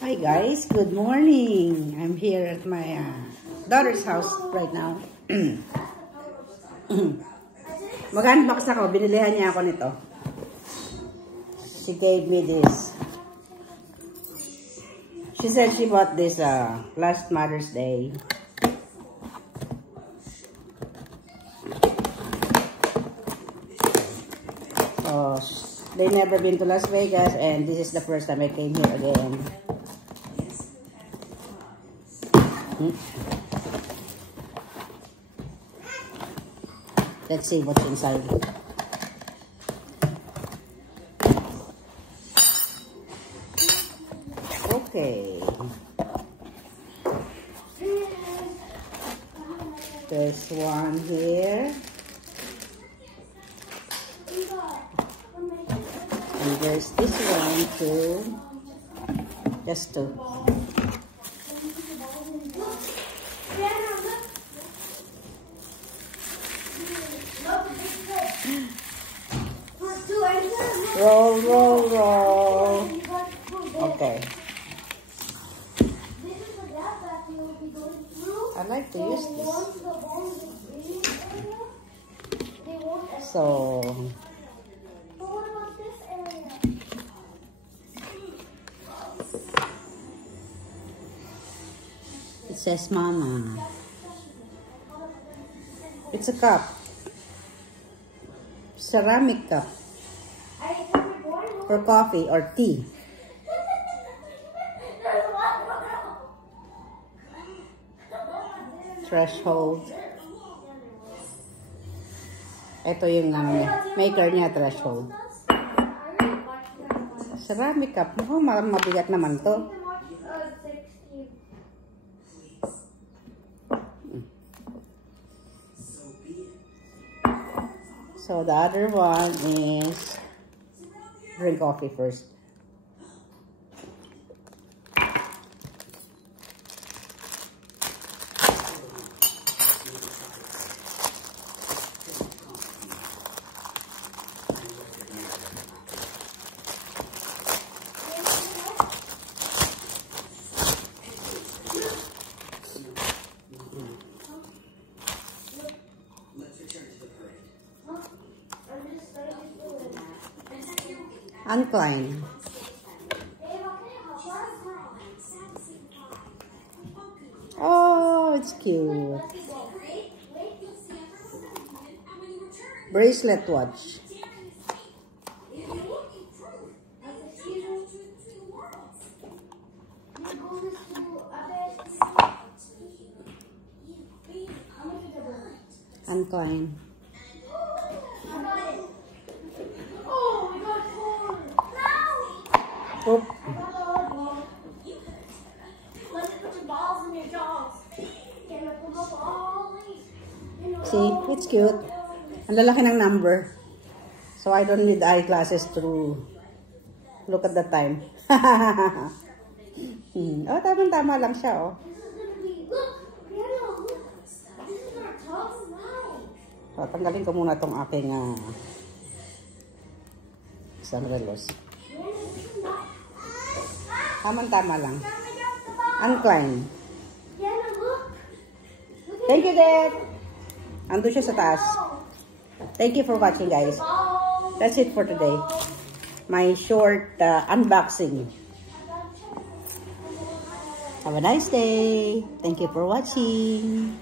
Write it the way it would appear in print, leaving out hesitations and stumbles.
Hi guys, good morning. I'm here at my daughter's house right now. Mag-unbox ako, binilihan niya ako nito. She gave me this. She said she bought this last Mother's Day. So, they never been to Las Vegas and this is the first time I came here again. Let's see what's inside. Okay. There's one here. And there's this one too. Just two. Roll, roll, roll. Okay. I like to use this. So, it says Mama. It's a cup. Ceramic cup. For coffee or tea. Threshold. Ito yung maker niya, threshold. Ceramic cup. Mukhang mabigat naman to. So the other one is drink coffee first. Ann Klein. Oh, it's cute. Bracelet watch. Ann Klein. Oop. See, it's cute. Ang lalaki ng number. So I don't need eyeglasses to look at the time. Oh, tama-tama lang siya, oh. So, tanggalin ko muna tong aking isang relos. Tama-tama lang. Ann Klein. Thank you, Dad. Ando siya sa taas. Thank you for watching, guys. That's it for today. My short unboxing. Have a nice day. Thank you for watching.